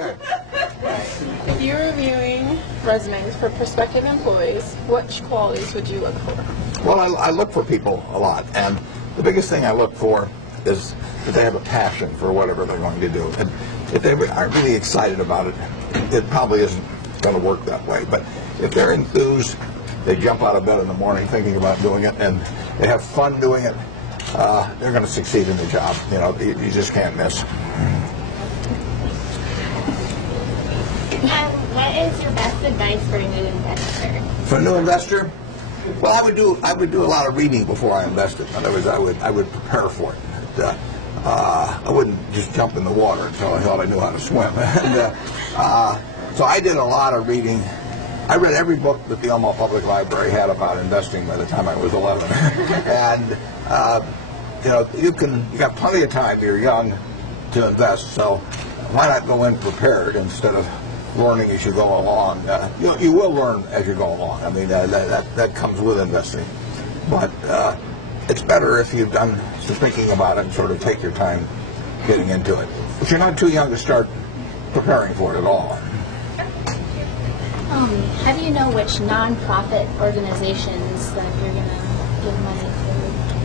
Okay. If you're reviewing resumes for prospective employees, which qualities would you look for? Well, I look for people a lot, and the biggest thing I look for is that they have a passion for whatever they're going to do. And if they aren't really excited about it, it probably isn't going to work that way. But if they're enthused, they jump out of bed in the morning thinking about doing it, and they have fun doing it, they're going to succeed in the job. You know, you just can't miss. What is your best advice for a new investor? For a new investor, well, I would do a lot of reading before I invested. In other words, I would prepare for it. I wouldn't just jump in the water until I thought I knew how to swim. And, so I did a lot of reading. I read every book that the Omaha Public Library had about investing by the time I was 11. And you know, you got plenty of time. You're young to invest, so why not go in prepared instead of learning as you go along? You will learn as you go along. I mean, that comes with investing. But it's better if you've done some thinking about it and sort of take your time getting into it. But you're not too young to start preparing for it at all. How do you know which nonprofit organizations that you're going to give money to?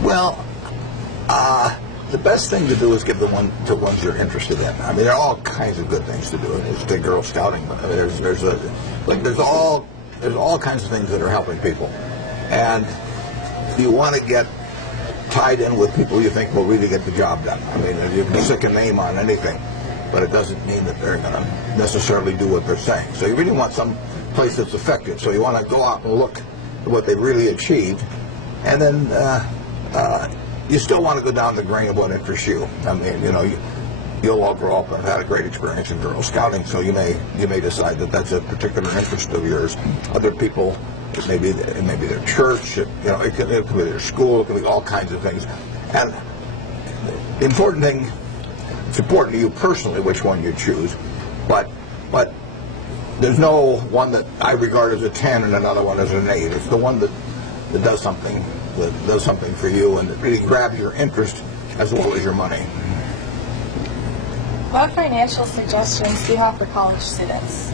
Well, the best thing to do is give the ones you're interested in. I mean, there are all kinds of good things to do. There's the Girl Scouting. There's all kinds of things that are helping people, and you want to get tied in with people you think will really get the job done. I mean, you can stick a name on anything, but it doesn't mean that they're going to necessarily do what they're saying. So you really want some place that's effective. So you want to go out and look at what they've really achieved, and then you still want to go down the grain of what interests you. I mean, you know, you'll all grow up and have had a great experience in Girl Scouting, so you may decide that that's a particular interest of yours. Other people, it may be their church, you know, it could be their school, it could be all kinds of things. And the important thing, it's important to you personally which one you choose, but there's no one that I regard as a 10 and another one as an 8. It's the one that does something for you and that really grabs your interest as well as your money. What financial suggestions do you have for college students?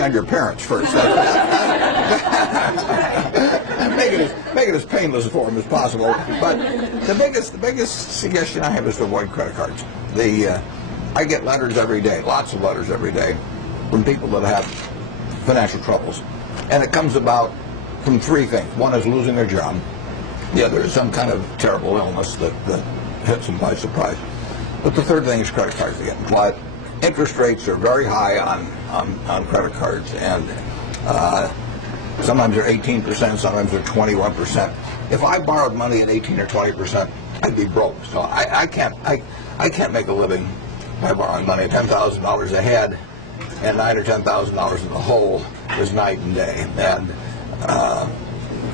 On your parents first. Make it as painless for them as possible. But the biggest suggestion I have is to avoid credit cards. I get letters every day, lots of letters every day, from people that have financial troubles, and it comes about from three things. One is losing their job. The other is some kind of terrible illness that hits them by surprise. But the third thing is credit cards again. But interest rates are very high on credit cards, and sometimes they're 18%, sometimes they're 21%. If I borrowed money at 18 or 20%, I'd be broke. So I can't make a living by borrowing money. $10,000 a head and $9,000 or $10,000 in the hole is night and day. And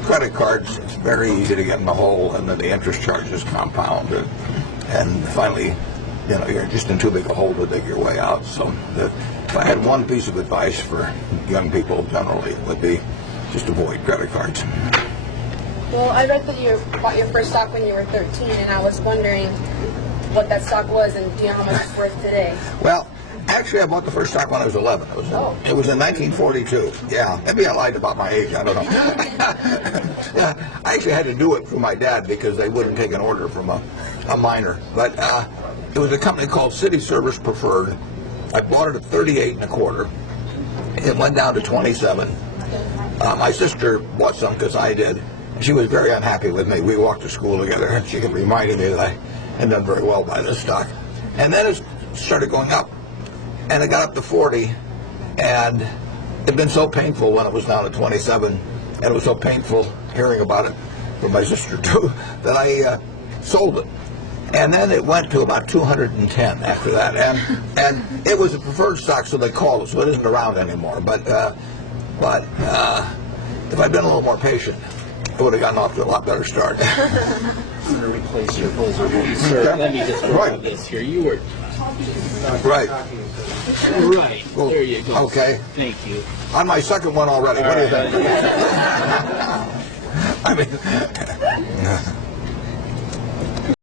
credit cards, it's very easy to get in the hole, and then the interest charges compound, and finally, you know, you're just in too big a hole to dig your way out. So if I had one piece of advice for young people generally, it would be just avoid credit cards. Well, I read that you bought your first stock when you were 13, and I was wondering what that stock was, and do you know how much it's worth today? Well, actually, I bought the first stock when I was 11. It was in 1942. Yeah, maybe I lied about my age. I don't know. I actually had to do it through my dad because they wouldn't take an order from a minor. But it was a company called City Service Preferred. I bought it at 38 1/4. It went down to 27. My sister bought some because I did. She was very unhappy with me. We walked to school together, and she kept reminding me that I had done very well by this stock. And then it started going up, and it got up to 40, and it'd been so painful when it was down to 27, and it was so painful hearing about it from my sister too, that I sold it. And then it went to about 210 after that, and it was a preferred stock, so they called it, so it isn't around anymore. But if I'd been a little more patient, I would have gotten off to a lot better start. I'm going to replace your buzzer. Sir, let me just work on this here. You were Right. right. Well, there you go. Okay. Thank you. On my second one already. What do you think? I mean,